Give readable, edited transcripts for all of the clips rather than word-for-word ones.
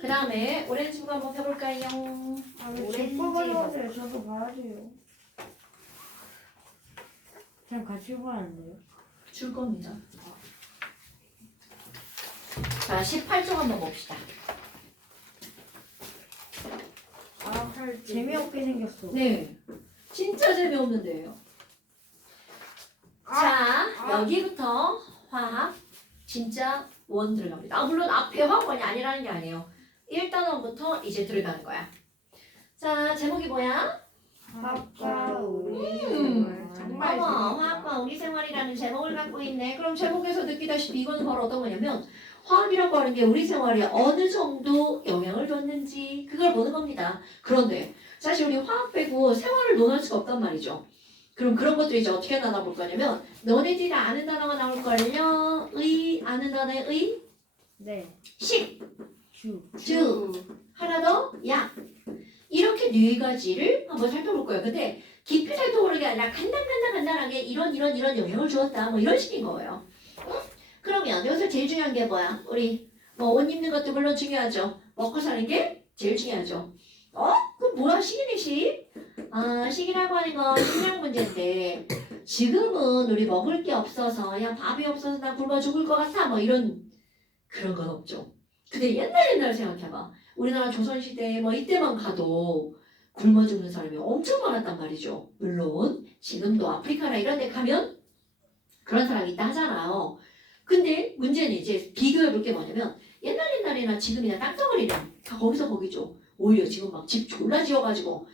그 다음에 오렌지 친구 한번 펴볼까요? 오렌지 뽑아주세요. 저도 봐야지요. 그냥 같이 봐야는데요. 줄 겁니다. 자, 18쪽 한번 봅시다. 재미없게 생겼어. 네. 진짜 재미없는데요. 자, 여기부터 화학 진짜 원 들어갑니다. 아, 물론 앞에 화학원이 아니라는 게 아니에요. 1단원부터 이제 들어가는 거야. 자, 제목이 뭐야? 화학과 우리 생활. 정말 어머, 화학과 우리 생활이라는 제목을 갖고 있네. 그럼 제목에서 느끼다시피 이거는 바로 어떤 거냐면 화학이라고 하는 게 우리 생활에 어느 정도 영향을 줬는지 그걸 보는 겁니다. 그런데 사실 우리 화학 빼고 생활을 논할 수가 없단 말이죠. 그럼 그런 것들이 이제 어떻게 나눠볼 거냐면 너네들이 아는 단어가 나올걸요. 의, 아는 단어의 의, 네. 식, 주. 주, 하나 더, 약. 이렇게 네 가지를 한번 살펴볼 거예요. 근데 깊이 살펴보는 게 아니라 간단하게 이런 영향을 주었다. 뭐 이런 식인 거예요. 그러면 여기서 제일 중요한 게 뭐야? 우리 뭐 옷 입는 것도 물론 중요하죠. 먹고 사는 게 제일 중요하죠. 그럼 뭐야? 식이네 식? 아, 식이라고 하는 건 식량 문제인데 지금은 우리 먹을 게 없어서 야 밥이 없어서 나 굶어 죽을 것 같아 뭐 이런 그런 건 없죠. 근데 옛날 생각해봐. 우리나라 조선시대 뭐 이때만 가도 굶어 죽는 사람이 엄청 많았단 말이죠. 물론 지금도 아프리카나 이런 데 가면 그런 사람이 있다 하잖아요. 근데 문제는 이제 비교해 볼 게 뭐냐면 옛날이나 지금이나 땅덩어리랑 다 거기서 거기죠. 오히려 지금 막 집 졸라 지어가지고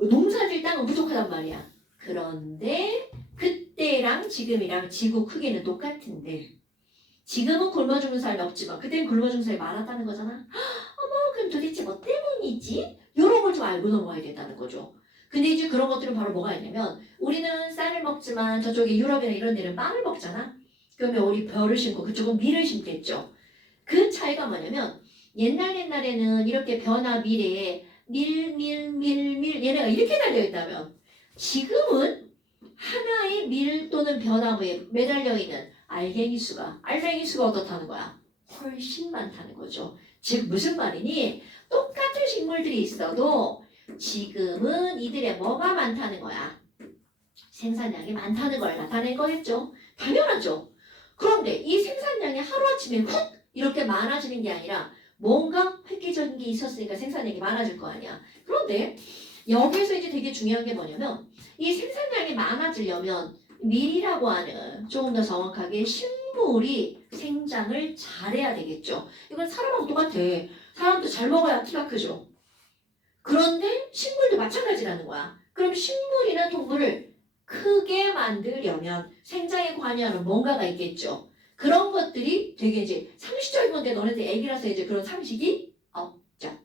농사질 땅은 부족하단 말이야. 그런데 그때랑 지금이랑 지구 크기는 똑같은데 지금은 굶어 죽는 사람이 없지만 그때는 굶어 죽는 사람이 많았다는 거잖아. 어머 그럼 도대체 뭐 때문이지? 이런 걸 좀 알고 넘어가야 된다는 거죠. 근데 이제 그런 것들은 바로 뭐가 있냐면 우리는 쌀을 먹지만 저쪽에 유럽이나 이런 데는 빵을 먹잖아. 그러면 우리 벼를 심고 그쪽은 밀을 심겠죠. 그 차이가 뭐냐면 옛날에는 이렇게 벼나 밀에 밀 얘네가 이렇게 달려있다면 지금은 하나의 밀 또는 벼나무에 매달려 있는 알갱이 수가 어떻다는 거야? 훨씬 많다는 거죠. 즉 무슨 말이니? 똑같은 식물들이 있어도 지금은 이들의 뭐가 많다는 거야? 생산량이 많다는 걸 나타낸 거겠죠. 당연하죠. 그런데 이 생산량이 하루아침에 훅 이렇게 많아지는 게 아니라 뭔가 획기적인 게 있었으니까 생산량이 많아질 거 아니야. 그런데 여기에서 이제 되게 중요한 게 뭐냐면 이 생산량이 많아지려면 밀이라고 하는 조금 더 정확하게 식물이 생장을 잘해야 되겠죠. 이건 사람하고 똑같아. 사람도 잘 먹어야 키가 크죠. 그런데 식물도 마찬가지라는 거야. 그럼 식물이나 동물을 크게 만들려면 생장에 관여하는 뭔가가 있겠죠. 그런 것들이 되게 이제 상식적인 건데 너네들 애기라서 이제 그런 상식이 없죠.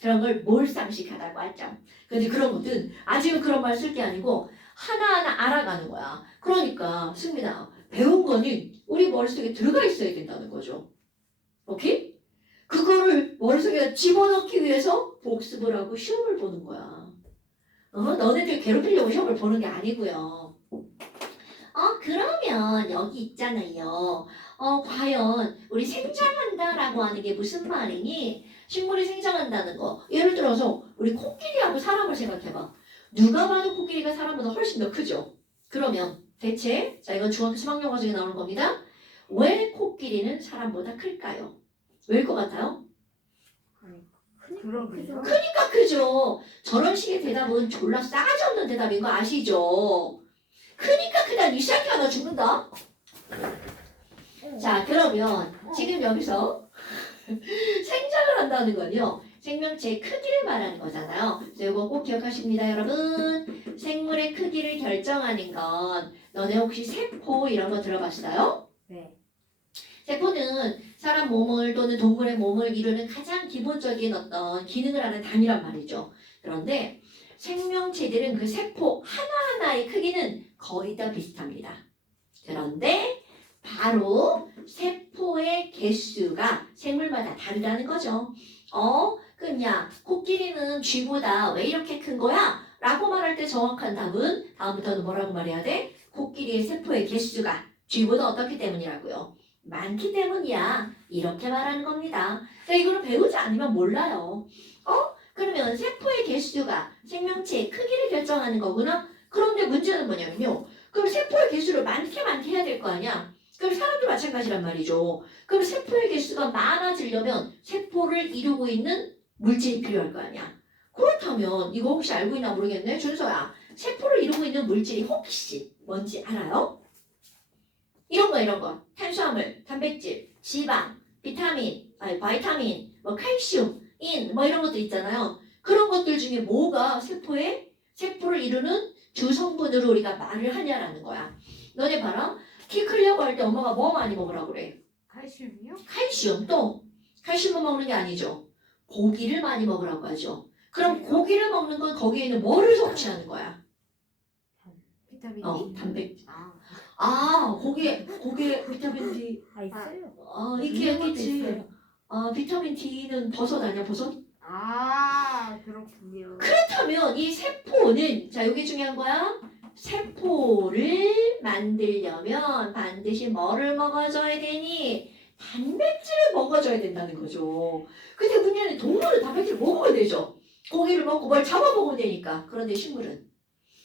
그런 걸 몰상식하다고 하죠. 근데 그런 것들은 아직은 그런 말 쓸 게 아니고 하나하나 알아가는 거야. 그러니까 승민아 배운 거는 우리 머릿속에 들어가 있어야 된다는 거죠. 오케이? 그거를 머릿속에 집어넣기 위해서 복습을 하고 시험을 보는 거야. 너네들 괴롭히려고 시험을 보는 게 아니고요. 그러면 여기 있잖아요. 과연 우리 생장한다라고 하는 게 무슨 말이니? 식물이 생장한다는 거. 예를 들어서 우리 코끼리하고 사람을 생각해봐. 누가 봐도 코끼리가 사람보다 훨씬 더 크죠. 그러면 대체 자 이건 중학교 수학용 과정에 나오는 겁니다. 왜 코끼리는 사람보다 클까요? 왜일 것 같아요? 그러게요. 크니까 크죠. 저런 식의 대답은 졸라 싸가지 없는 대답인 거 아시죠? 크니까 크다니 이 새끼야 너 죽는다. 자 그러면 지금 여기서 생장을 한다는 건요. 생명체의 크기를 말하는 거잖아요. 그래서 이거 꼭 기억하십니다 여러분. 생물의 크기를 결정하는 건 너네 혹시 세포 이런 거 들어봤어요? 네. 세포는 사람 몸을 또는 동물의 몸을 이루는 가장 기본적인 어떤 기능을 하는 단위란 말이죠. 그런데 생명체들은 그 세포 하나하나의 크기는 거의 다 비슷합니다. 그런데 바로 세포의 개수가 생물마다 다르다는 거죠. 그럼 야 코끼리는 쥐보다 왜 이렇게 큰 거야? 라고 말할 때 정확한 답은 다음부터는 뭐라고 말해야 돼? 코끼리의 세포의 개수가 쥐보다 어떻기 때문이라고요. 많기 때문이야. 이렇게 말하는 겁니다. 그러니까 이거는 배우지 않으면 몰라요. 그러면 세포의 개수가 생명체의 크기를 결정하는 거구나? 그런데 문제는 뭐냐면요. 그럼 세포의 개수를 많게 해야 될 거 아니야? 그럼 사람도 마찬가지란 말이죠. 그럼 세포의 개수가 많아지려면 세포를 이루고 있는 물질이 필요할 거 아니야? 그렇다면 이거 혹시 알고 있나 모르겠네. 준서야. 세포를 이루고 있는 물질이 혹시 뭔지 알아요? 이런 거. 탄수화물, 단백질, 지방, 바이타민, 뭐 칼슘, 뭐 이런 것도 있잖아요. 그런 것들 중에 뭐가 세포를 이루는 주성분으로 우리가 말을 하냐라는 거야. 너네 봐라. 키 크려고 할 때 엄마가 뭐 많이 먹으라고 그래? 칼슘이요? 칼슘 또 칼슘만 먹는 게 아니죠. 고기를 많이 먹으라고 하죠. 그럼 고기를 먹는 건 거기에 있는 뭐를 섭취하는 거야? 비타민 D? 단백질. 아, 고기에 비타민 D. 있어요. 있겠지. 비타민 D는 버섯 아니야, 버섯? 그렇군요. 그렇다면 이 세포는 자 여기 중요한 거야. 세포를 만들려면 반드시 뭐를 먹어줘야 되니? 단백질을 먹어줘야 된다는 거죠. 근데 문제는 동물은 단백질을 먹어야 되죠. 고기를 먹고 뭘 잡아먹으면 되니까. 그런데 식물은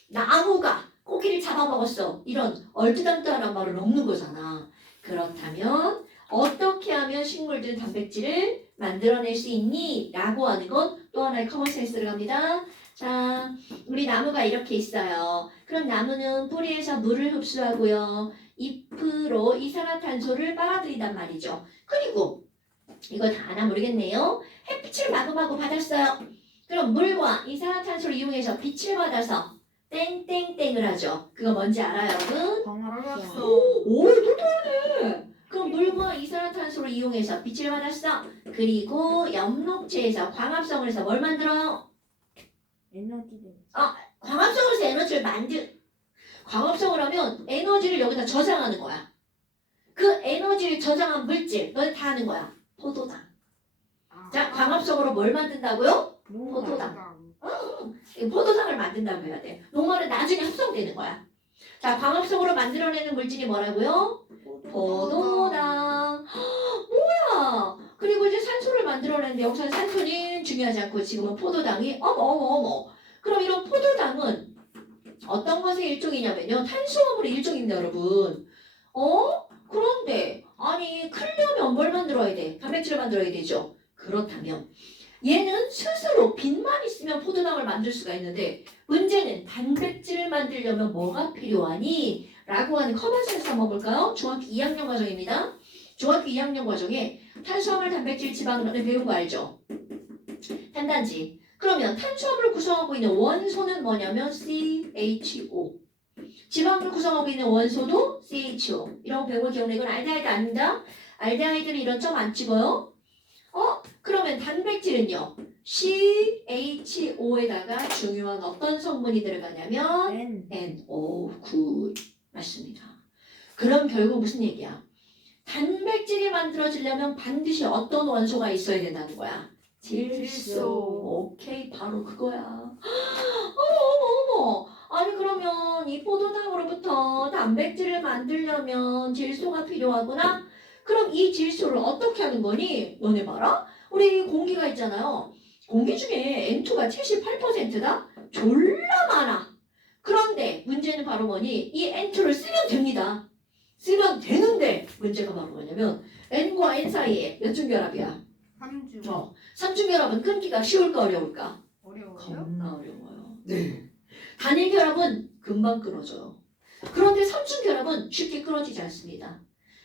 나무가 고기를 잡아먹었어. 이런 얼토당토하는 말은 없는 거잖아. 그렇다면 어떻게 하면 식물들은 단백질을 만들어낼 수 있니? 라고 하는 건 또 하나의 커먼센스를 갑니다. 자, 우리 나무가 이렇게 있어요. 그럼 나무는 뿌리에서 물을 흡수하고요. 잎으로 이산화탄소를 빨아들인단 말이죠. 그리고 이거 다 아나 모르겠네요. 햇빛을 마구마구 받았어요. 그럼 물과 이산화탄소를 이용해서 빛을 받아서 땡땡땡을 하죠. 그거 뭔지 알아요, 여러분? 광합성. 오, 똑똑하네. 그럼 물과 이산화탄소를 이용해서 빛을 받았어. 그리고 엽록체에서 광합성을 해서 뭘 만들어요? 에너지를. 광합성을 해서 에너지를 광합성을 하면 에너지를 여기다 저장하는 거야. 그 에너지를 저장한 물질, 너네 다 아는 거야. 포도당. 자, 광합성으로 뭘 만든다고요? 포도당. 포도당을 만든다고 해야 돼. 녹말은 나중에 합성되는 거야. 자, 광합성으로 만들어내는 물질이 뭐라고요? 포도당. 뭐야? 그리고 이제 산소를 만들어내는데 여기서는 산소는 중요하지 않고 지금은 포도당이 어머. 그럼 이런 포도당은 어떤 것의 일종이냐면요. 탄수화물의 일종입니다, 여러분. 그런데 아니 크려면 뭘 만들어야 돼? 단백질을 만들어야 되죠. 그렇다면 얘는 스스로 빛만 있으면 포도당을 만들 수가 있는데 문제는 단백질을 만들려면 뭐가 필요하니? 라고 하는 커먼센스 한번 볼까요? 중학교 2학년 과정입니다. 중학교 2학년 과정에 탄수화물, 단백질, 지방 너네 배운 거 알죠? 단단지. 그러면 탄수화물을 구성하고 있는 원소는 뭐냐면 CHO. 지방을 구성하고 있는 원소도 CHO. 이런 거 배운 거 기억나? 이건 알데하이드 아닙니다. 알데하이드는 이런 점 안 찍어요. 그러면 단백질은요. CHO에다가 중요한 어떤 성분이 들어가냐면 N. 굿. 맞습니다. 그럼 결국 무슨 얘기야? 단백질이 만들어지려면 반드시 어떤 원소가 있어야 된다는 거야? 질소. 오케이, 바로 그거야. 어머. 아니 그러면 이 포도당으로부터 단백질을 만들려면 질소가 필요하구나? 그럼 이 질소를 어떻게 하는 거니? 너네 봐라. 우리 공기가 있잖아요. 공기 중에 N2가 78%다? 졸라 많아. 그런데 문제는 바로 뭐니? 이 N2를 쓰면 됩니다. 쓰면 되는데 문제가 바로 뭐냐면 N과 N 사이에 몇 중 결합이야? 3주. 3중 결합은 끊기가 쉬울까 어려울까? 어려워요? 겁나 어려워요. 네. 단일 결합은 금방 끊어져요. 그런데 3중 결합은 쉽게 끊어지지 않습니다.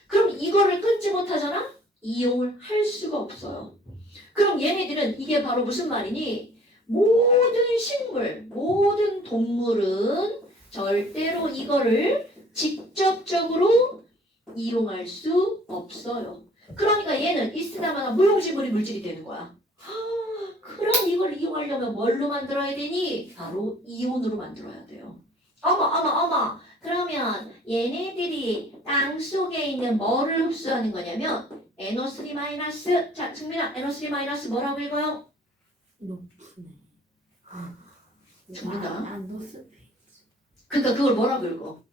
그럼 이거를 끊지 못하잖아? 이용을 할 수가 없어요. 그럼 얘네들은 이게 바로 무슨 말이니? 모든 식물, 모든 동물은 절대로 이거를 직접적으로 이용할 수 없어요. 그러니까 얘는 있으다마나 무용지물이 물질이 되는 거야. 그럼 이걸 이용하려면 뭘로 만들어야 되니? 바로 이온으로 만들어야 돼요. 어머. 그러면 얘네들이 땅 속에 있는 뭐를 흡수하는 거냐면 NO3-. 자, 승민아, NO3- 뭐라고 읽어요? 높네. 죽는다. 안 노스. 그러니까 그걸 뭐라고 읽어?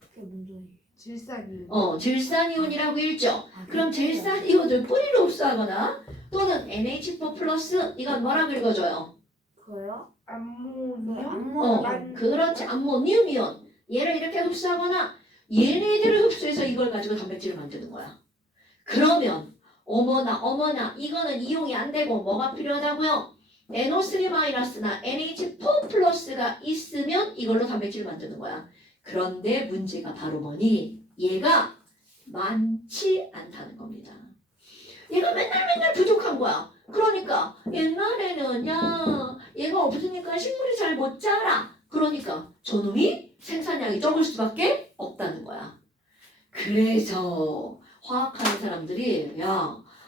그게 뭔 소리예요? 질산이온. 질산이온이라고 읽죠. 아, 그럼 질산이온을 뿌리로 흡수하거나 또는 NH4 플러스 이건 뭐라고 읽어줘요? 그거요? 암모니움. 그렇지. 암모니움 이온. 얘를 이렇게 흡수하거나 얘네들을 흡수해서 이걸 가지고 단백질을 만드는 거야. 그러면 어머나 이거는 이용이 안 되고 뭐가 필요하다고요? NO3-나 NH4 플러스가 있으면 이걸로 단백질을 만드는 거야. 그런데 문제가 바로 뭐니? 얘가 많지 않다는 겁니다. 얘가 맨날 부족한 거야. 그러니까 옛날에는 얘가 없으니까 식물이 잘 못 자라. 그러니까 저놈이 생산량이 적을 수밖에 없다는 거야. 그래서 화학하는 사람들이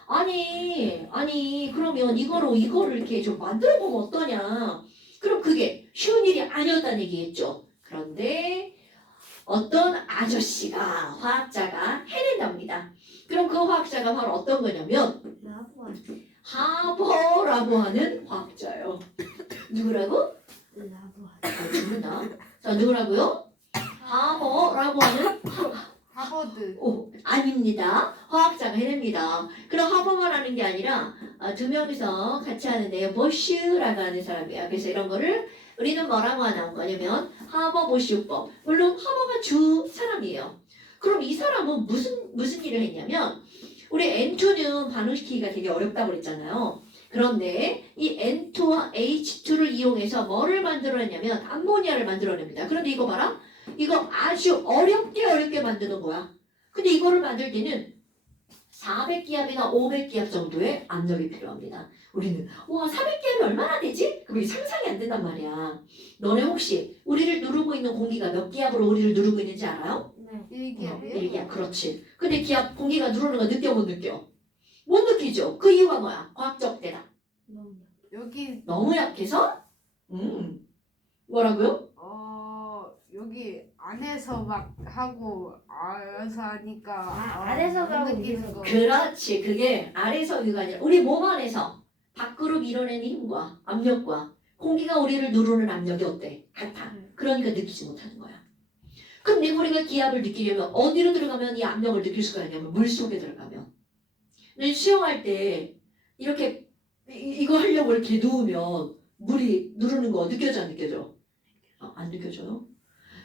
아니 그러면 이거를 이렇게 좀 만들어 보면 어떠냐. 그럼 그게 쉬운 일이 아니었다는 얘기겠죠. 그런데 어떤 아저씨가 화학자가 해낸답니다. 그럼 그 화학자가 바로 어떤 거냐면 라보안. 하버라고 하는 화학자예요. 누구라고? 라보안. 누구나? 자, 누구라고요? 하버라고 하는 하버드. 아닙니다. 화학자가 해냅니다. 그럼 하버만 하는 게 아니라 두 명이서 같이 하는데요. 보슈라고 하는 사람이에요. 그래서 이런 거를 우리는 뭐라고 하는 거냐면 하버 보슈법. 물론 하버가 주 사람이에요. 그럼 이 사람은 무슨 일을 했냐면 우리 N2는 반응시키기가 되게 어렵다고 그랬잖아요. 그런데 이 N2와 H2를 이용해서 뭐를 만들어냈냐면 암모니아를 만들어냅니다. 그런데 이거 봐라. 이거 아주 어렵게 만드는 거야. 근데 이거를 만들 때는 400기압이나 500기압 정도의 압력이 필요합니다. 우리는 400기압이 얼마나 되지? 그게 상상이 안 된단 말이야. 너네 혹시 우리를 누르고 있는 공기가 몇 기압으로 우리를 누르고 있는지 알아요? 네. 1기압이요? 1기압. 그렇지. 근데 기압 공기가 누르는 거 느껴 못 느껴? 못 느끼죠. 그 이유가 뭐야? 과학적 대답. 너무. 여기 너무 약해서? 뭐라고요? 여기 안에서 막 하고 알아서 하니까 안에서 못 하고 느끼는 위에서 거. 그렇지. 그게 아래서 위가 아니라 우리 몸 안에서 밖으로 밀어내는 힘과 압력과 공기가 우리를 누르는 압력이 어때? 같아. 그러니까 느끼지 못하는 거야. 근데 우리가 기압을 느끼려면 어디로 들어가면 이 압력을 느낄 수가 있냐면 물속에 들어가면. 근데 수영할 때 이렇게 이거 하려고 이렇게 누우면 물이 누르는 거 느껴져 안 느껴져? 안 느껴져요?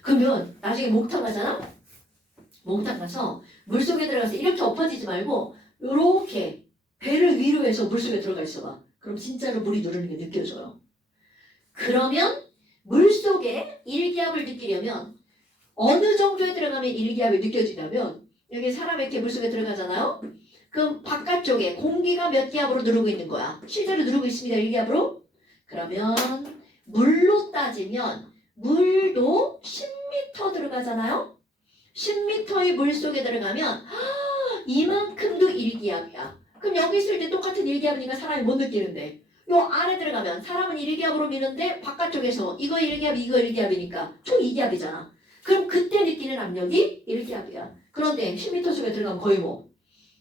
그러면 나중에 목욕탕 가잖아? 목욕탕 가서 물속에 들어가서 이렇게 엎어지지 말고 요렇게 배를 위로 해서 물속에 들어가 있어봐. 그럼 진짜로 물이 누르는 게 느껴져요. 그러면 물속에 1기압을 느끼려면 어느 정도에 들어가면 1기압이 느껴지냐면 여기 사람이 이렇게 물속에 들어가잖아요? 그럼 바깥쪽에 공기가 몇 기압으로 누르고 있는 거야? 실제로 누르고 있습니다. 1기압으로? 그러면 물로 따지면 물도 10m 들어가잖아요? 10m의 물속에 들어가면 이만큼도 1기압이야. 그럼 여기 있을 때 똑같은 1기압이니까 사람이 못 느끼는데 요 안에 들어가면 사람은 1기압으로 미는데 바깥쪽에서 이거 1기압 이거 1기압이니까 총 2기압이잖아. 그럼 그때 느끼는 압력이 1기압이야. 그런데 10m 속에 들어가면 거의 뭐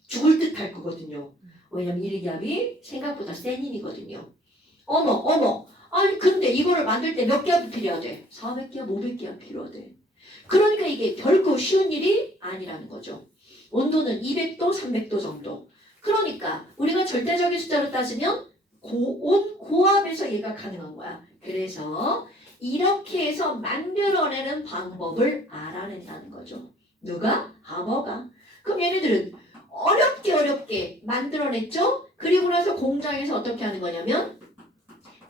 죽을 듯 할 거거든요. 왜냐면 1기압이 생각보다 센 힘이거든요. 어머 아니 근데 이거를 만들 때 몇 기압이 필요하대? 400기압 500기압 필요하대. 그러니까 이게 결코 쉬운 일이 아니라는 거죠. 온도는 200도 300도 정도. 그러니까 우리가 절대적인 숫자로 따지면 고압에서 얘가 가능한 거야. 그래서 이렇게 해서 만들어내는 방법을 알아낸다는 거죠. 누가? 하버가. 그럼 얘네들은 어렵게 만들어냈죠? 그리고 나서 공장에서 어떻게 하는 거냐면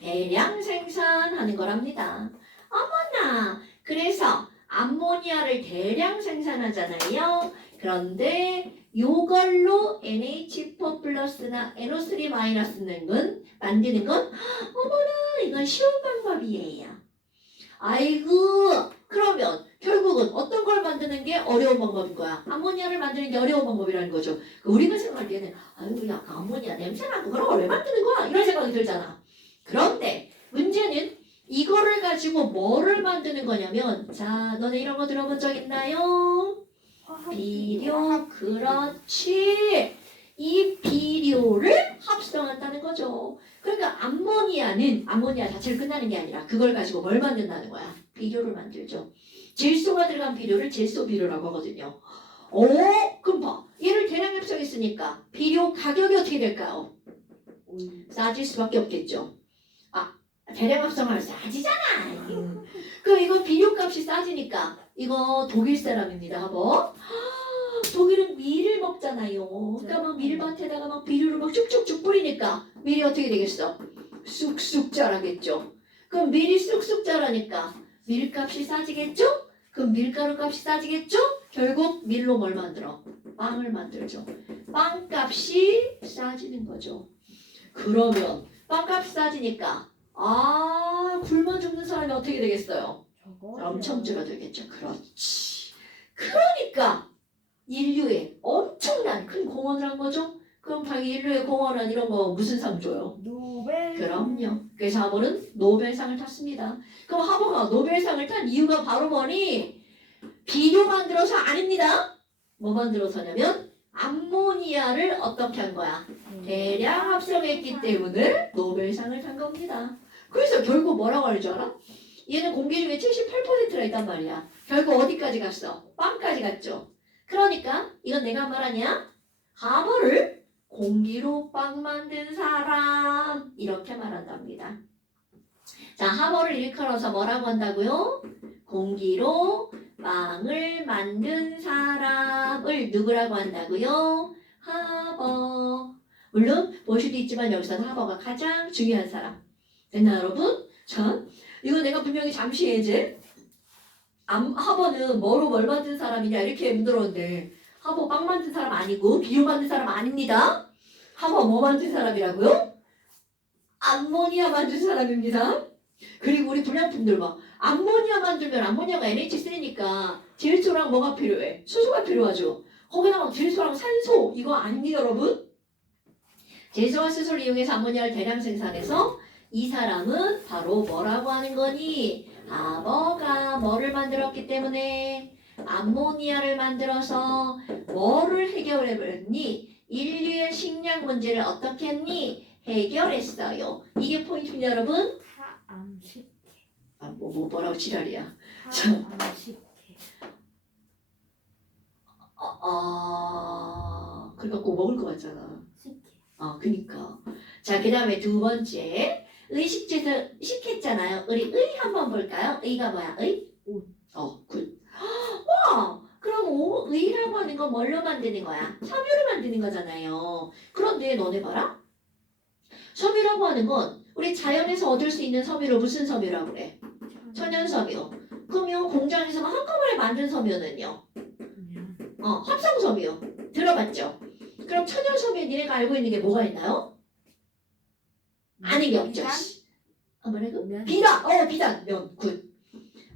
대량 생산하는 거랍니다. 어머나! 그래서 암모니아를 대량 생산하잖아요. 그런데 요걸로 NH4 플러스나 NO3 마이너스는 건 만드는 건 어머나 이건 쉬운 방법이에요. 아이고 그러면 결국은 어떤 걸 만드는 게 어려운 방법인 거야. 암모니아를 만드는 게 어려운 방법이라는 거죠. 우리가 생각하기에는 아이고 야 암모니아 냄새나고 그런 걸 왜 만드는 거야? 이런 생각이 들잖아. 그런데 문제는 이거를 가지고 뭐를 만드는 거냐면 자 너네 이런 거 들어본 적 있나요? 비료. 그렇지. 이 비료를 합성한다는 거죠. 그러니까 암모니아 자체를 끝나는 게 아니라 그걸 가지고 뭘 만든다는 거야? 비료를 만들죠. 질소가 들어간 비료를 질소 비료라고 하거든요. 오, 그럼 봐. 얘를 대량 합성했으니까 비료 가격이 어떻게 될까요? 싸질 수밖에 없겠죠. 아, 대량 합성하면 싸지잖아. 그럼 이거 비료값이 싸지니까 이거 독일 사람입니다. 뭐? 독일은 밀을 먹잖아요. 그러니까 막 밀밭에다가 막 비료를 막 쭉쭉쭉 뿌리니까 밀이 어떻게 되겠어? 쑥쑥 자라겠죠. 그럼 밀이 쑥쑥 자라니까 밀값이 싸지겠죠? 그럼 밀가루 값이 싸지겠죠? 결국 밀로 뭘 만들어? 빵을 만들죠. 빵값이 싸지는 거죠. 그러면 빵값이 싸지니까 굶어 죽는 사람이 어떻게 되겠어요? 엄청 줄어들겠죠. 그렇지. 그러니까 인류에 엄청난 큰 공헌을 한 거죠. 그럼 당연히 인류에 공헌한 이런 거 무슨 상 줘요? 노벨. 그럼요. 그래서 하버는 노벨상을 탔습니다. 그럼 하버가 노벨상을 탄 이유가 바로 뭐니? 비료 만들어서 아닙니다. 뭐 만들어서냐면 암모니아를 어떻게 한 거야? 대량 합성했기 때문에 노벨상을 탄 겁니다. 그래서 결국 뭐라고 하는 줄 알아? 얘는 공기 중에 78%라 있단 말이야. 결국 어디까지 갔어? 빵까지 갔죠. 그러니까 이건 내가 말하냐? 하버를 공기로 빵 만든 사람 이렇게 말한답니다. 자, 하버를 일컬어서 뭐라고 한다고요? 공기로 빵을 만든 사람을 누구라고 한다고요? 하버. 물론 볼 수도 있지만 여기서는 하버가 가장 중요한 사람. 됐나 여러분? 자, 이거 내가 분명히 잠시 예제 하버는 뭐로 뭘 만든 사람이냐 이렇게 물들었는데 하버 빵 만든 사람 아니고 비료 만든 사람 아닙니다. 하버 뭐 만든 사람이라고요? 암모니아 만든 사람입니다. 그리고 우리 불량품들 막 암모니아 만들면 암모니아가 NH3니까 질소랑 뭐가 필요해? 수소가 필요하죠. 거기다가 질소랑 산소 이거 아닙니다 여러분. 질소와 수소를 이용해서 암모니아를 대량 생산해서 이 사람은 바로 뭐라고 하는 거니? 하버가 뭐를 만들었기 때문에 암모니아를 만들어서 뭐를 해결해버렸니? 인류의 식량 문제를 어떻게 했니? 해결했어요. 이게 포인트입니다 여러분. 암식회. 뭐라고 지랄이야. 암식회. 그래갖고 먹을 것 같잖아. 식회. 그니까. 자, 그 다음에 두 번째. 의식주에서 식했잖아요. 우리 의 한번 볼까요? 의가 뭐야? 의? 옷. 굿. 와! 그럼 의라고 하는 건 뭘로 만드는 거야? 섬유를 만드는 거잖아요. 그런데 너네 봐라. 섬유라고 하는 건 우리 자연에서 얻을 수 있는 섬유를 무슨 섬유라고 그래? 천연섬유. 그러면 공장에서 한꺼번에 만든 섬유는요? 합성섬유. 들어봤죠? 그럼 천연섬유에 니네가 알고 있는 게 뭐가 있나요? 아는 게 없죠. 뭐라고? 면. 비단. 비단. 면. 굿.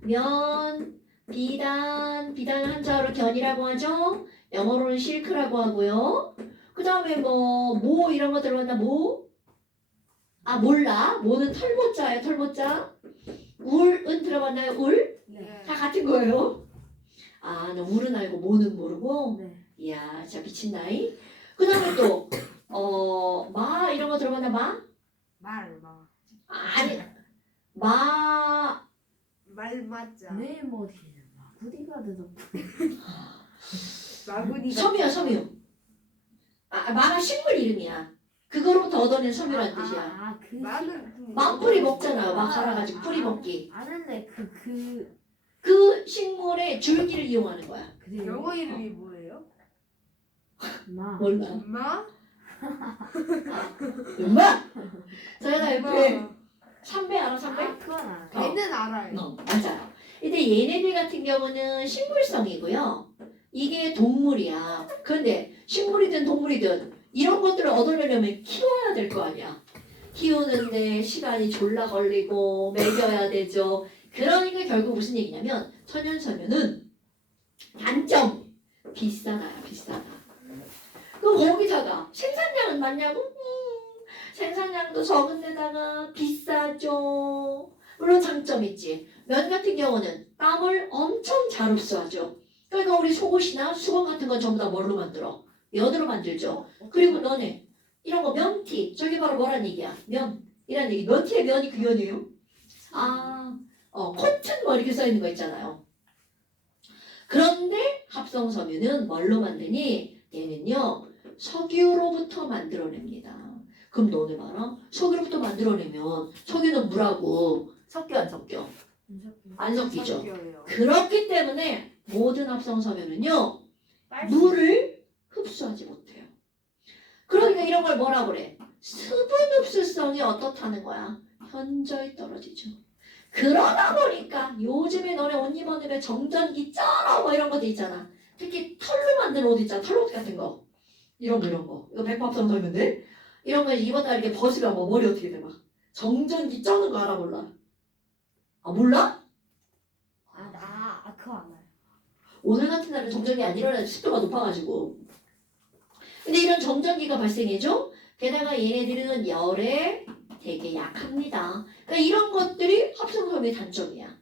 면, 비단을 한자어로 견이라고 하죠. 영어로는 실크라고 하고요. 그 다음에 모 이런 거 들어봤나? 몰라. 모는 털모자예요. 털모자. 울은 들어봤나요? 울? 네. 다 같은 거예요. 너 울은 알고 모는 모르고? 네. 이야, 진짜 미친다이. 그 다음에 또 마 이런 거 들어봤나? 마? 아니, 말 맞자. 내 머리는 마구리가 되던. 마구니가. 섬유야. 마가 식물 이름이야. 그거로부터 얻어낸 섬유란 뜻이야. 그 막뿌리 먹잖아. 막 갈아가지고 뿌리 먹기. 아는데 그 식물의 줄기를 이용하는 거야. 그래요? 영어 이름이 뭐예요? 몰라. 엄마? 엄마! 저희가 옆에 삼배 알아? 삼배? 그건 알아. 걔는 알아요. 맞아요. 근데 얘네들 같은 경우는 식물성이고요. 이게 동물이야. 그런데 식물이든 동물이든 이런 것들을 얻으려면 키워야 될 거 아니야. 키우는데 시간이 졸라 걸리고 먹여야 되죠. 그러니까 결국 무슨 얘기냐면 천연섬유는 단점 비싸다야. 비싸다. 그럼 거기다가 생산량은 많냐고? 생산량도 적은 데다가 비싸죠. 물론 장점이 있지. 면 같은 경우는 땀을 엄청 잘 흡수하죠. 그러니까 우리 속옷이나 수건 같은 건 전부 다 뭘로 만들어? 면으로 만들죠. 그리고 너네 이런 거 면티 저게 바로 뭐란 얘기야? 면이란 얘기. 면티의 면이 그 면이에요? 코튼 뭐 이렇게 써있는 거 있잖아요. 그런데 합성섬유는 뭘로 만드니? 얘는요 석유로부터 만들어냅니다. 그럼 너네 봐라. 석유로부터 만들어내면 석유는 물하고 섞여 안 섞여? 안 섞이죠. 섞여요. 그렇기 때문에 모든 합성섬유는요 물을 흡수하지 못해요. 그러니까 이런 걸 뭐라 그래? 수분 흡수성이 어떻다는 거야? 현저히 떨어지죠. 그러다 보니까 요즘에 너네 옷 입었는데 정전기 쩔어 뭐 이런 것도 있잖아. 특히 털로 만든 옷 있잖아. 털옷 같은 거. 이런 거. 이거 100% 합성섬유인데? 이런 거 입었다 이렇게 벗으면 뭐 머리 어떻게 돼 막. 정전기 쩌는 거 알아 몰라? 아 몰라? 그거 알아요. 오늘 같은 날은 정전기 안 일어나서 습도가 높아가지고. 근데 이런 정전기가 발생해죠. 게다가 얘네들은 열에 되게 약합니다. 그러니까 이런 것들이 합성섬유의 단점이야.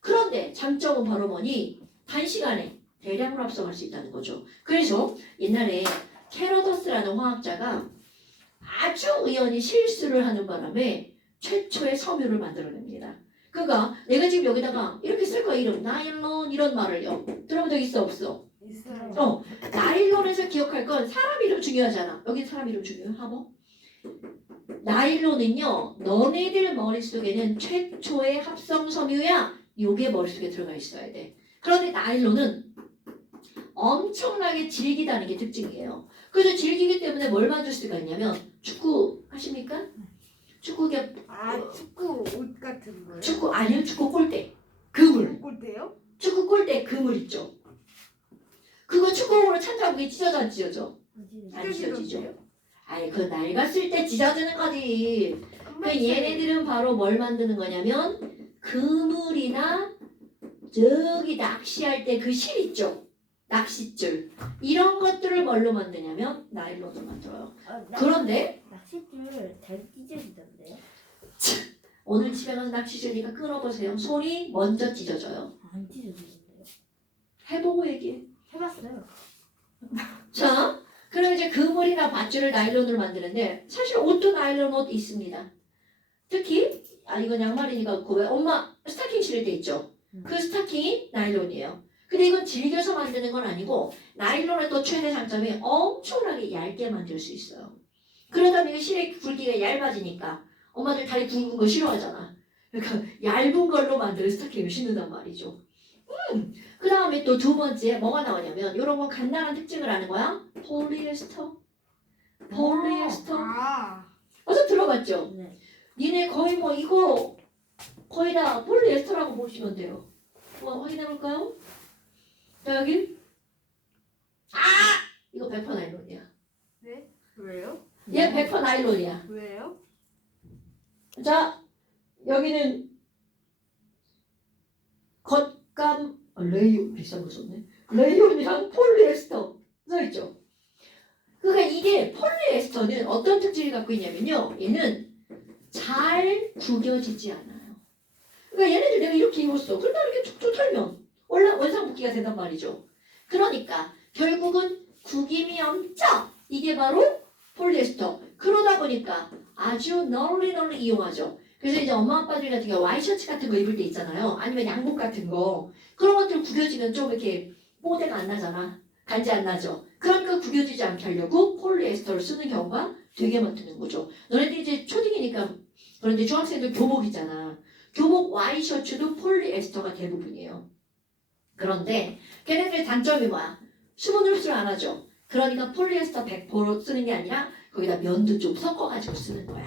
그런데 장점은 바로 뭐니? 단시간에 대량으로 합성할 수 있다는 거죠. 그래서 옛날에 캐러더스라는 화학자가 아주 우연히 실수를 하는 바람에 최초의 섬유를 만들어냅니다. 그러니까 내가 지금 여기다가 이렇게 쓸 거야 이름 나일론 이런 말을요. 들어본 적 있어 없어? 있어요. 나일론에서 기억할 건 사람 이름 중요하잖아. 여기 사람 이름 중요해 하모? 나일론은요 너네들 머릿속에는 최초의 합성섬유야. 요게 머릿속에 들어가 있어야 돼. 그런데 나일론은 엄청나게 질기다는 게 특징이에요. 그래서 질기기 때문에 뭘 만들 수가 있냐면 축구 하십니까? 축구게 축구 옷 같은 거요? 축구 아니요 축구 골대 그물 골대요? 축구 골대 그물 있죠. 그거 축구공으로 찬다고 그게 찢어져 안 찢어져? 안 찢어지죠. 아니 그 낡았을 때 찢어지는 거지. 그 얘네들은 바로 뭘 만드는 거냐면 그물이나 저기 낚시할 때 그 실 있죠. 낚싯줄 이런 것들을 뭘로 만드냐면 나일론으로 만들어요. 그런데 낚싯줄 잘 찢어지던데요? 오늘 집에 가서 낚싯줄이니까 끊어보세요. 손이 먼저 찢어져요. 안 찢어지던데요? 해보고 얘기해. 해봤어요. 자, 그럼 이제 그물이나 밧줄을 나일론으로 만드는데 사실 옷도 나일론 옷 있습니다. 특히 이건 양말이니까 그 왜 엄마 스타킹 신을 때 있죠. 그 스타킹이 나일론이에요. 근데 이건 질겨서 만드는 건 아니고 나일론의 또 최대 장점이 엄청나게 얇게 만들 수 있어요. 그러다 보니까 실의 굵기가 얇아지니까 엄마들 다리 굵은 거 싫어하잖아. 그러니까 얇은 걸로 만든 스타킹을 신는단 말이죠. 그 다음에 또 두 번째 뭐가 나오냐면 이런 건 간단한 특징을 아는 거야. 폴리에스터. 어서 들어봤죠? 네. 니네 거의 뭐 이거 거의 다 폴리에스터라고 보시면 돼요. 뭐 확인해 볼까요? 자 여기 이거 100% 나일론이야. 네? 왜요? 얘 100% 나일론이야. 왜요? 자 여기는 겉감 레이온 비싼 거 썼네. 레이온이랑 폴리에스터 써있죠. 그러니까 이게 폴리에스터는 어떤 특징을 갖고 있냐면요. 얘는 잘 구겨지지 않아요. 그러니까 얘네들 내가 이렇게 입었어. 그러다 이렇게 툭툭 털면 원상복귀가 된단 말이죠. 그러니까 결국은 구김이 엄청 이게 바로 폴리에스터. 그러다 보니까 아주 널리 이용하죠. 그래서 이제 엄마 아빠들 같은 경우 와이셔츠 같은 거 입을 때 있잖아요. 아니면 양복 같은 거. 그런 것들 구겨지면 좀 이렇게 뽀대가 안 나잖아. 간지 안 나죠. 그러니까 구겨지지 않게 하려고 폴리에스터를 쓰는 경우가 되게 많다는 거죠. 너네들 이제 초딩이니까 그런데 중학생들 교복 있잖아. 교복 와이셔츠도 폴리에스터가 대부분이에요. 그런데 걔네들의 단점이 뭐야? 수분 흡수를 안 하죠. 그러니까 폴리에스터 100% 쓰는 게 아니라 거기다 면도 좀 섞어가지고 쓰는 거야.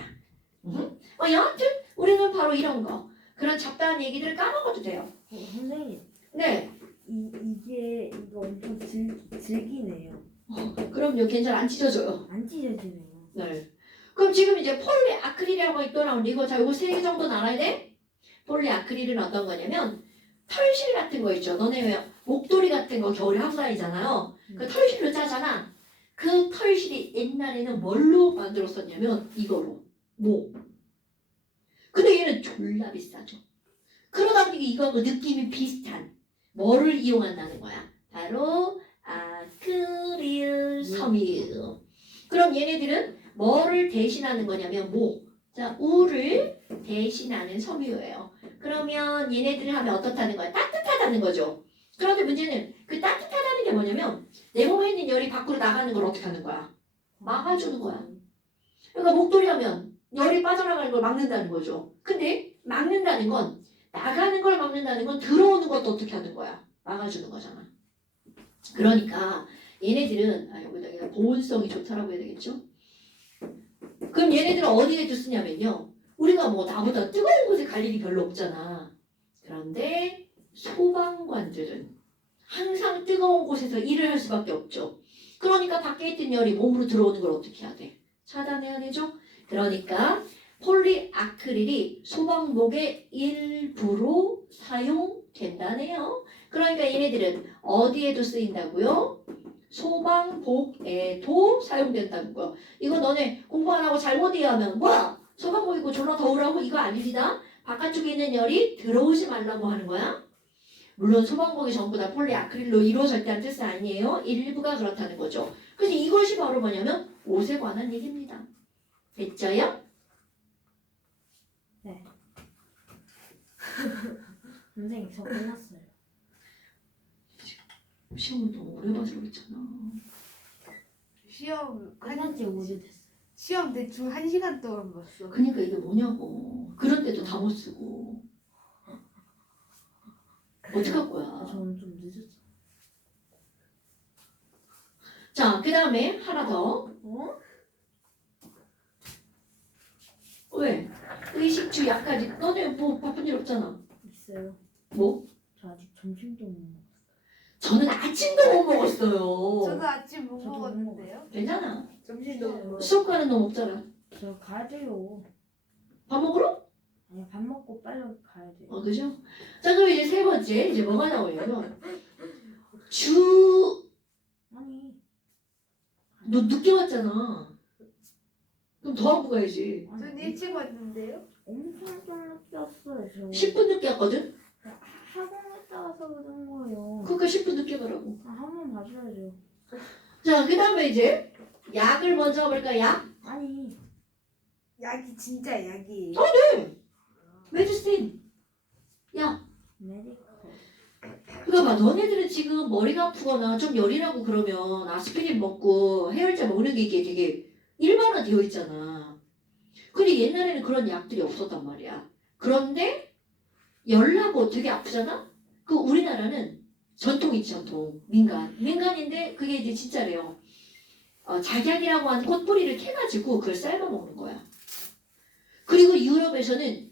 여하튼 우리는 바로 이런 거. 그런 잡다한 얘기들을 까먹어도 돼요. 선생님, 네. 이거 엄청 질기네요. 그럼요. 괜찮아. 안 찢어져요. 안 찢어지네요. 네. 그럼 지금 이제 폴리아크릴이라고 또 나오는데 이거 자 요거 3개 정도는 알아야 돼? 폴리아크릴은 어떤 거냐면 털실 같은 거 있죠. 너네 왜 목도리 같은 거 겨울에 하고 다니잖아요. 그 털실로 짜잖아. 그 털실이 옛날에는 뭘로 만들었었냐면 이거로. 뭐. 근데 얘는 졸라 비싸죠. 그러다 보니까 이거하고 느낌이 비슷한 뭐를 이용한다는 거야. 바로 아크릴 섬유. 그럼 얘네들은 뭐를 대신하는 거냐면 뭐? 자, 우를 대신하는 섬유예요. 그러면 얘네들을 하면 어떻다는 거야? 따뜻하다는 거죠. 그런데 문제는 그 따뜻하다는 게 뭐냐면 내 몸에 있는 열이 밖으로 나가는 걸 어떻게 하는 거야? 막아주는 거야. 그러니까 목도리 하면 열이 빠져나가는 걸 막는다는 거죠. 근데 막는다는 건 나가는 걸 막는다는 건 들어오는 것도 어떻게 하는 거야? 막아주는 거잖아. 그러니까 얘네들은 여기다 그냥 보온성이 좋다라고 해야 되겠죠? 그럼 얘네들은 어디에 쓰냐면요. 우리가 뭐 나보다 뜨거운 곳에 갈 일이 별로 없잖아. 그런데 소방관들은 항상 뜨거운 곳에서 일을 할 수밖에 없죠. 그러니까 밖에 있던 열이 몸으로 들어오는 걸 어떻게 해야 돼? 차단해야 되죠? 그러니까 폴리아크릴이 소방복의 일부로 사용된다네요. 그러니까 얘네들은 어디에도 쓰인다고요? 소방복에도 사용된다는 거. 이거 너네 공부 안 하고 잘못 이해하면 뭐야? 소방복 입고 졸라 더우라고 이거 아닙니다. 바깥쪽에 있는 열이 들어오지 말라고 하는 거야. 물론 소방복이 전부 다 폴리아크릴로 이루어졌다는 뜻은 아니에요. 일부가 그렇다는 거죠. 그래서 이것이 바로 뭐냐면 옷에 관한 얘기입니다. 됐죠요? 선생님 저 끝났어요. 시험을 너무 오래 봐서 그렇잖아. 시험 끝난 지 오래됐어요. 시험 대충 1시간 동안 봤어. 그러니까 이게 뭐냐고. 그런데도 다 못 쓰고. 어떡할 거야. 저는 좀 늦었어. 자, 그 다음에 하나 더. 어? 왜? 의식주 약까지. 너네 뭐 바쁜 일 없잖아. 있어요. 뭐? 저 아직 점심도 못 먹었어요. 저는 아침도 못 먹었어요. 저도 아침 못 저도 먹었는데요. 괜찮아. 점심도 못 먹었어요. 수업 가는 너 먹잖아. 저 가야 돼요. 밥 먹으러? 아니 밥 먹고 빨리 가야 돼요. 그죠? 자, 그럼 이제 세 번째. 이제 뭐가 나오냐면 주... 아니. 너 늦게 왔잖아. 그럼 더 하고 가야지. 전 일찍 왔는데요. 엄청 좀 늦게 왔어요. 저 10분 늦게 왔거든? 학원 갔다 와서 그런 거예요. 그러니까 10분 늦게 가라고. 한번 봐줘야죠. 자, 그 다음에 이제 약을 먼저 가볼까? 약? 아니. 약이 진짜 약이에요. 메디신. 약. 메디컬. 그거 봐, 너네들은 지금 머리가 아프거나 좀 열이 나고 그러면 아스피린 먹고 해열제 먹는 게 이게 되게 일반화되어 있잖아. 근데 옛날에는 그런 약들이 없었단 말이야. 그런데 열 나고 되게 아프잖아? 그 우리나라는 전통이지, 전통. 민간인데 그게 이제 진짜래요. 작약이라고 하는 꽃뿌리를 캐가지고 그걸 삶아 먹는 거야. 그리고 유럽에서는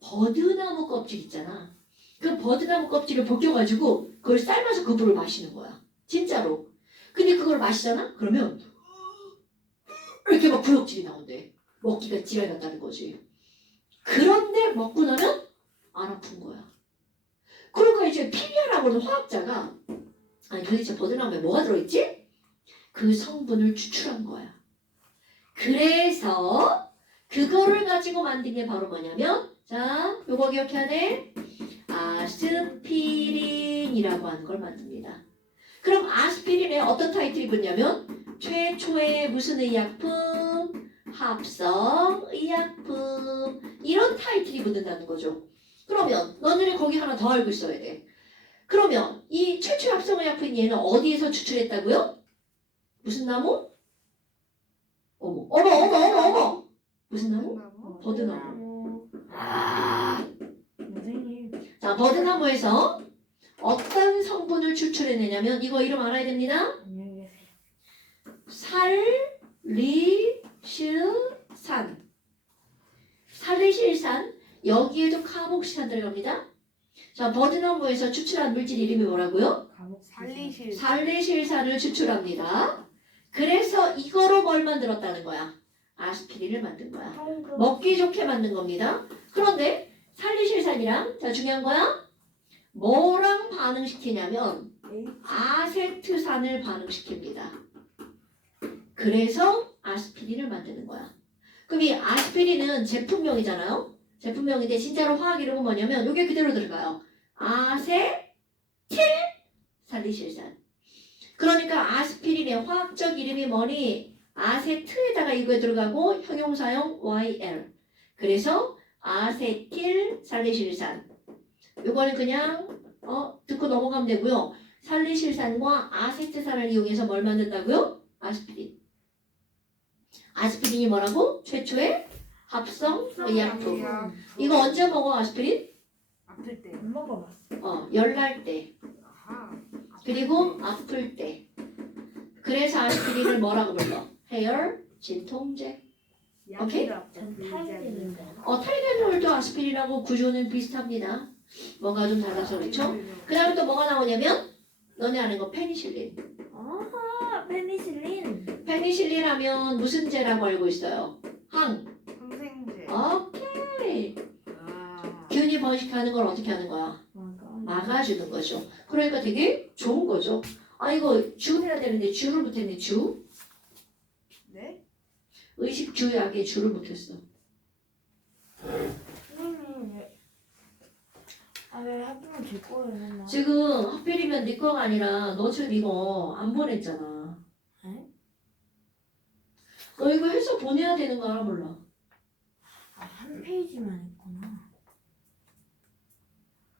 버드나무 껍질 있잖아. 그 버드나무 껍질을 벗겨가지고 그걸 삶아서 그 물을 마시는 거야. 진짜로. 근데 그걸 마시잖아? 그러면 이렇게 막 구역질이 나온대. 먹기가 지랄 같다는 거지. 그런데 먹고 나면 안 아픈 거야. 그러니까 이제 피비아라고 하는 화학자가 아니 도대체 버드나무에 뭐가 들어있지? 그 성분을 추출한 거야. 그래서 그거를 가지고 만든 게 바로 뭐냐면 자, 요거 기억해야 돼. 아스피린이라고 하는 걸 만듭니다. 그럼 아스피린에 어떤 타이틀이 붙냐면 최초의 무슨 의약품, 합성 의약품 이런 타이틀이 붙는다는 거죠. 그러면 너네는 거기 하나 더 알고 있어야 돼. 그러면 이 최초의 합성 의약품인 얘는 어디에서 추출했다고요? 무슨 나무? 어머. 무슨 나무? 버드나무. 선생님. 자, 버드나무에서 어떤 성분을 추출해내냐면 이거 이름 알아야 됩니다. 안녕히 계세요. 살리실산. 살리실산. 여기에도 카복시산 들어갑니다. 자, 버드나무에서 추출한 물질 이름이 뭐라고요? 살리실. 살리실산을 추출합니다. 그래서 이거로 뭘 만들었다는 거야? 아스피린을 만든 거야. 먹기 좋게 만든 겁니다. 그런데 살리실산이랑 자 중요한 거야. 뭐랑 반응시키냐면 아세트산을 반응시킵니다. 그래서 아스피린을 만드는 거야. 그럼 이 아스피린은 제품명이잖아요. 제품명인데 진짜로 화학 이름은 뭐냐면 이게 그대로 들어가요. 아세틸 살리실산. 그러니까 아스피린의 화학적 이름이 뭐니? 아세트에다가 이거 들어가고 형용사용 YL. 그래서 아세틸 살리실산. 요거는 그냥 듣고 넘어가면 되고요. 살리실산과 아세트산을 이용해서 뭘 만든다고요? 아스피린. 아스피린이 뭐라고? 최초의 합성 의약품. 이거 언제 먹어 아스피린? 아플 때. 안 먹어봤어. 열날 때. 아하. 그리고 아플 때. 그래서 아스피린을 뭐라고 불러? 헤어 진통제. 오케이? 전 타이레놀인데. 타이레놀도 아스피린하고 구조는 비슷합니다. 뭔가 좀 달라서 그렇죠? 그 다음에 또 뭐가 나오냐면 너네 아는 거 페니실린. 아하, 페니실린. 페니실린 하면 무슨 제라고 알고 있어요? 항. 항생제. 오케이. 아. 균이 번식하는 걸 어떻게 하는 거야? 막아주는 거죠. 그러니까 되게 좋은 거죠. 이거 주 해야 되는데 주를 못했네. 주. 네? 의식 주약에 주를 못했어. 선생님 왜 학교는 제 거예요 맨날? 지금 하필이면 네 거가 아니라 너 지금 이거 안 보냈잖아. 에? 너 이거 해서 보내야 되는 거 알아 몰라? 한 페이지만 했구나.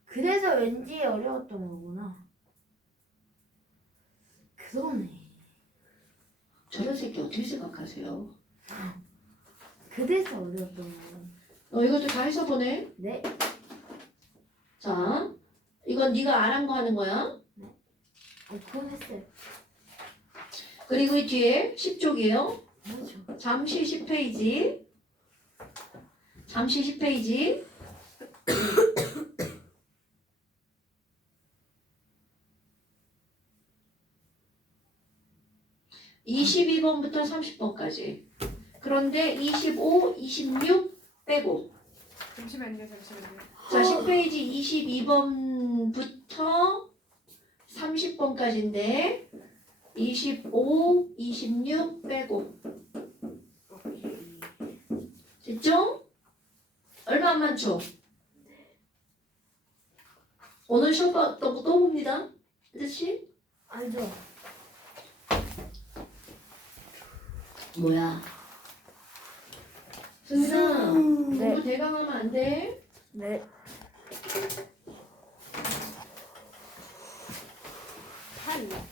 그래서 왠지 어려웠던 거구나. 그러네. 저런 새끼 어떻게 생각하세요? 그래서 어려웠던 거구나. 너 이것도 다 해서 보내. 네. 자, 이건 네가 안 한 거 하는 거야. 그건 했어요. 그리고 이 뒤에 10쪽이에요. 뭐죠? 잠시 10페이지. 잠시 10페이지. 22번부터 30번까지. 그런데 25, 26 빼고. 잠시만요. 자, 10페이지 22번부터 30번까지인데 25, 26 빼고. 오케이. 됐죠? 얼마 안 많죠? 오늘 시험 또 봅니다. 그렇지? 알죠? 뭐야? 승승, 네. 공부 대강하면 안 돼. 네. 한.